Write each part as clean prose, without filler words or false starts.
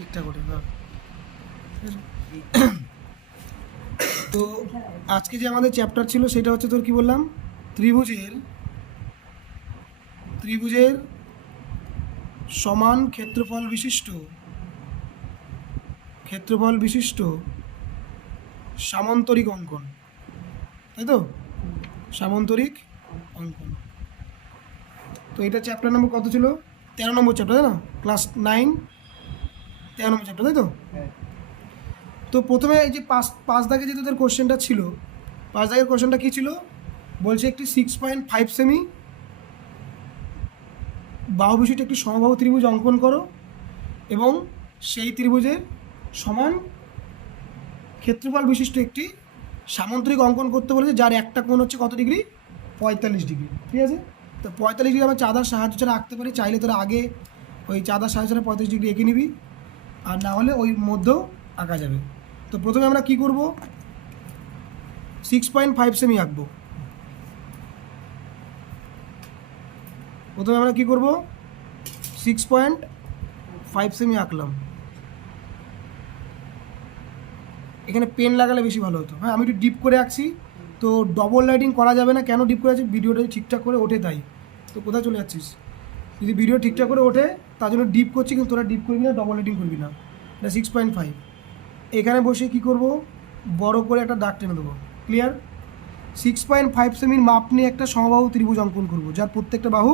ঠিকঠাক ওঠে না। তো আজকে যে আমাদের চ্যাপ্টার ছিল সেটা হচ্ছে তোর কি বললাম, ত্রিভুজের সমান ক্ষেত্রফল বিশিষ্ট সামান্তরিক অঙ্কন, তাই তো? সামান্তরিক অঙ্কন। তো এটা চ্যাপ্টার নম্বর কত ছিল? 13 নম্বর চ্যাপ্টার, তাই না? ক্লাস 9 13 নম্বর চ্যাপ্টার, তাই তো? তো প্রথমে এই যে পাঁচ দাগে যে তোদের কোশ্চেনটা ছিল, 5 দাগের কোশ্চেনটা কী ছিল? বলছে একটি 6.5 সেমি বাহু বিশিষ্ট একটি সমবাহু ত্রিভুজ অঙ্কন করো এবং সেই ত্রিভুজের সমান ক্ষেত্রফল বিশিষ্ট একটি সামান্তরিক অঙ্কন করতে বলেছে, যার একটা কোণ হচ্ছে কত ডিগ্রি? 45 ডিগ্রি। ঠিক আছে? তো 45 ডিগ্রি আমরা চাঁদার সাহায্য ছাড়া আঁকতে পারি, চাইলে তোরা আগে ওই চাঁদার সাহায্য ছাড়া 45 ডিগ্রি এঁকে নিবি, আর না হলে ওই মধ্যেও আঁকা যাবে। তো প্রথমে আমরা কি করব? 6.5 সেমি আঁকবো। প্রথমে আমরা কি করব? 6.5 সেমি আঁকলাম। এখানে পেন লাগালে বেশি ভালো হতো। হ্যাঁ, আমি একটু ডিপ করে আঁকছি, তো ডবল লাইটিং করা যাবে না। কেন ডিপ করে আছি? ভিডিওটা ঠিকঠাক করে ওঠে তাই। তো কোথায় চলে যাচ্ছিস? যদি ভিডিও ঠিকঠাক করে ওঠে তার জন্য ডিপ করছি, কিন্তু তোরা ডিপ করবি না, ডবল লাইটিং করবি না। এটা 6.5। এখানে বসে কি করব? বড় করে একটা দাগ টেনে দেবো। ক্লিয়ার? 6.5 সেমির মাপ নিয়ে একটা সমবাহু ত্রিভুজ অঙ্কন করব, যার প্রত্যেকটা বাহু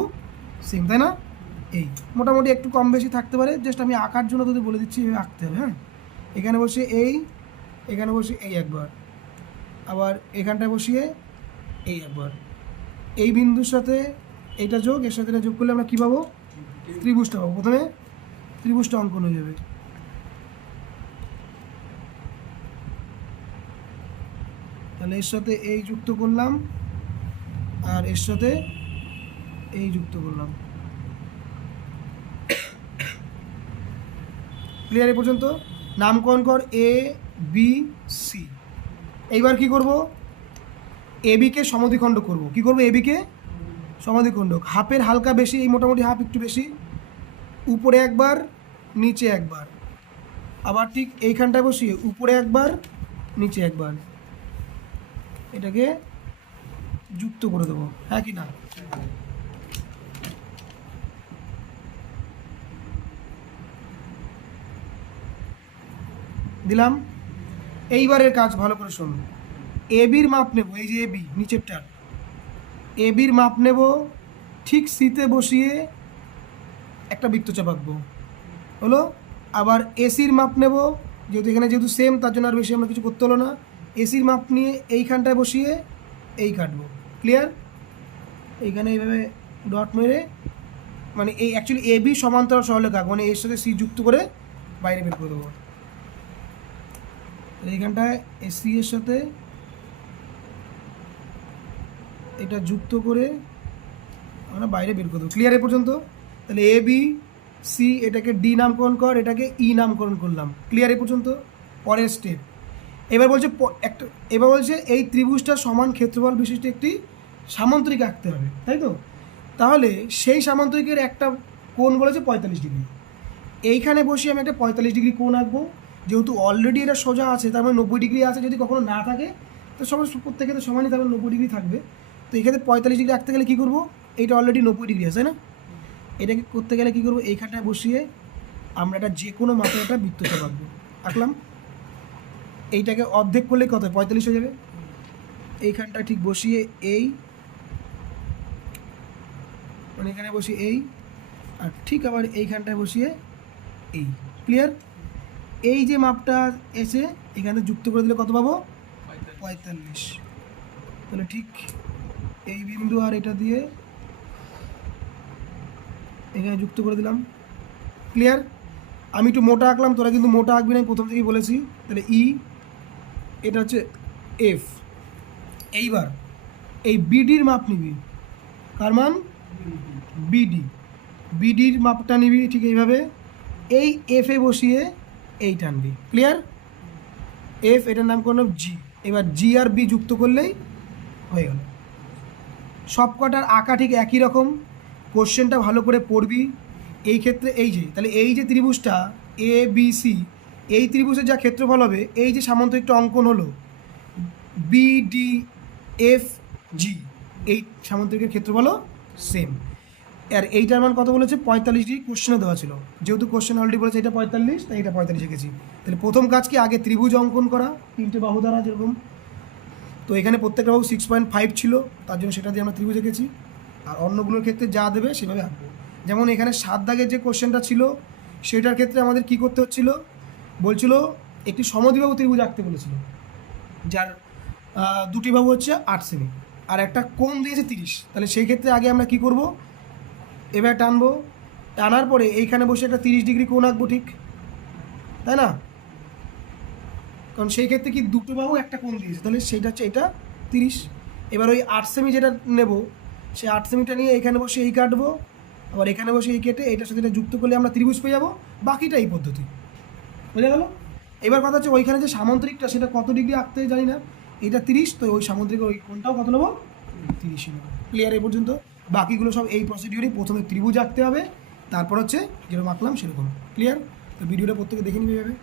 সেম, তাই না? এই মোটামুটি একটু কম বেশি থাকতে পারে, জাস্ট আমি আঁকার জন্য তোদের বলে দিচ্ছি এভাবে আঁকতে হবে। হ্যাঁ, এখানে বসে এই, এখানে বসে এই একবার, আবার এখানটায় বসিয়ে এই একবার, এই বিন্দুর সাথে এইটা যোগ, এর সাথে এটা যোগ করলে আমরা কী পাবো? ত্রিভুজটা পাবো। প্রথমে ত্রিভুজটা অঙ্কন হয়ে যাবে। তাহলে এর সাথে এই যুক্ত করলাম, আর এর সাথে এই যুক্ত করলাম। ক্লিয়ার? এ পর্যন্ত নামকরণ কর এ বি সি। এইবার কি করব? এ বিকে সমদ্বিখণ্ড করব। কি করব? এ বিকে সমদ্বিখণ্ডক। হাফের হালকা বেশি, এই মোটামুটি হাফ একটু বেশি, উপরে একবার নিচে একবার, আবার ঠিক এইখানটায় বসিয়ে উপরে একবার নিচে একবার, এটাকে যুক্ত করে দেবো। হ্যাঁ কি না? দিলাম। এইবারের কাজ ভালো করে শোন। এ বির মাপ নেব, এই যে এ বি নিচেরটার, এ বির মাপ নেব, ঠিক সিতে বসিয়ে একটা বৃত্তচাপ আঁকবো, হলো। আবার এসির মাপ নেব, যেহেতু এখানে যেহেতু সেম, তার জন্য আর বেশি আমরা কিছু করতে হলো না। এসির মাপ নিয়ে এইখানটায় বসিয়ে এই কাটবো। ক্লিয়ার? এইখানে এইভাবে ডট মেরে, মানে এই অ্যাকচুয়ালি এ বি সমান্তরাল সরলরেখা আঁকবো, মানে এর সাথে সি যুক্ত করে বাইরে বের করে দেবো। এইখানটায় এসি এর সাথে এটা যুক্ত করে আমরা বাইরে বের করে দেবো। ক্লিয়ার? এ পর্যন্ত? তাহলে এ বি সি, এটাকে ডি নামকরণ কর, এটাকে ই নামকরণ করলাম। ক্লিয়ার? এ পর্যন্ত? পরের স্টেপ এবার বলছে এই ত্রিভুজটা সমান ক্ষেত্রফল বিশিষ্ট একটি সামান্তরিক আঁকতে হবে, তাই তো? তাহলে সেই সামান্তরিকের একটা কোণ বলেছে 45 ডিগ্রি। এইখানে বসে আমি একটা 45 ডিগ্রি কোণ আঁকবো। যেহেতু অলরেডি এটা সোজা আছে, তার মানে 90 ডিগ্রি আছে। যদি কখনো না থাকে তো সবার প্রত্যেকে তো সমানই, তার মানে 90 ডিগ্রি থাকবে। তো এখানে 45 ডিগ্রি আঁকতে গেলে কী করবো? এইটা অলরেডি 90 ডিগ্রি আছে, তাই না? এটাকে করতে গেলে কী করবো? এইখানটায় বসিয়ে আমরা একটা যে কোনো মাপে একটা বৃত্তচাপ আঁকবো। আঁকলাম। এইটাকে অর্ধেক করলে কত? 45 হয়ে যাবে। এইখানটা ঠিক বসিয়ে এই, মানে এখানে বসিয়ে এই, আর ঠিক আবার এইখানটায় বসিয়ে এই। ক্লিয়ার? এই যে মাপটা এসে এখানে যুক্ত করে দিলে কত পাবো? 45। তাহলে ঠিক এই বিন্দু আর এটা দিয়ে এখানে যুক্ত করে দিলাম। ক্লিয়ার? আমি একটু মোটা আঁকলাম, তোরা কিন্তু মোটা আঁকবি না, প্রথম থেকেই বলেছি। তাহলে ই, এটা হচ্ছে এফ। এইবার এই বিডির মাপ নিবি। কার মান? বিডি। বিডির মাপটা নিবি ঠিক এইভাবে, এই এফে বসিয়ে এই টানবি। ক্লিয়ার? এফ, এটার নাম কোনো জি। এবার জি আর বি যুক্ত করলেই হয়ে গেল। সব কটার আঁকা ঠিক একই রকম। কোশ্চেনটা ভালো করে পড়বি। এই ক্ষেত্রে এই যে, তাহলে এই যে ত্রিভুজটা, এ বি সি, এই ত্রিভুজের যা ক্ষেত্রফল হবে, এই যে সামান্তরিকটা অঙ্কন হলো বি ডি এফ জি, এই সামান্তরিকের ক্ষেত্রফলও সেম। আর এইটার মান কত বলেছে? 45 ডিগ্রি কোশ্চেনে দেওয়া ছিল, যেহেতু কোশ্চেন অলরেডি বলেছে এটা 45, তাই এটা 45 রেখেছি। তাহলে প্রথম কাজ কি? আগে ত্রিভুজ অঙ্কন করা, 3টে বাহু দ্বারা যেরকম। তো এখানে প্রত্যেকটা বাহু 6.5 ছিল, তার জন্য সেটা দিয়ে আমরা ত্রিভুজ এঁকেছি। আর অন্যগুলোর ক্ষেত্রে যা দেবে সেভাবে আঁকবো। যেমন এখানে 7 দাগের যে কোশ্চেনটা ছিল, সেটার ক্ষেত্রে আমাদের কি করতে হচ্ছিল? বলছিল একটি সমদ্বিবাহু ত্রিভুজ আঁকতে বলেছিল, যার দুটি বাহু হচ্ছে 8 সেমি, আর একটা কোণ দিয়েছে 30। তাহলে সেই ক্ষেত্রে আগে আমরা কি করব? এবার টানবো, টানার পরে এইখানে বসে একটা 30 ডিগ্রি কোণ আঁকবো, ঠিক তাই না? কারণ সেই ক্ষেত্রে কি দুটো বাহু একটা কোণ দিয়েছে, তাহলে সেইটা হচ্ছে এটা 30। এবার ওই 8 সেমি যেটা নেব, সেই 8 সেমিটা নিয়ে এখানে বসে এই কাটবো, আবার এখানে বসে এই কেটে এটার সাথে এটা যুক্ত করলে আমরা ত্রিভুজ পেয়ে যাবো। বাকিটা এই পদ্ধতি, বুঝে গেল? এবার কথা হচ্ছে ওইখানে যে সামান্তরিকটা সেটা কত ডিগ্রি আঁকতে জানি না, এটা 30, তো ওই সামান্তরিকের ওই কোণটাও কত নেবো? 30 নেবো। ক্লিয়ার এই পর্যন্ত? বাকিগুলো সব এই প্রসিডিউরই, প্রথমে ত্রিভুজ আঁকতে হবে, তারপর হচ্ছে যেরকম আঁকলাম সেরকম। ক্লিয়ার? তো ভিডিওটা প্রত্যেকে দেখে নিবে এভাবে।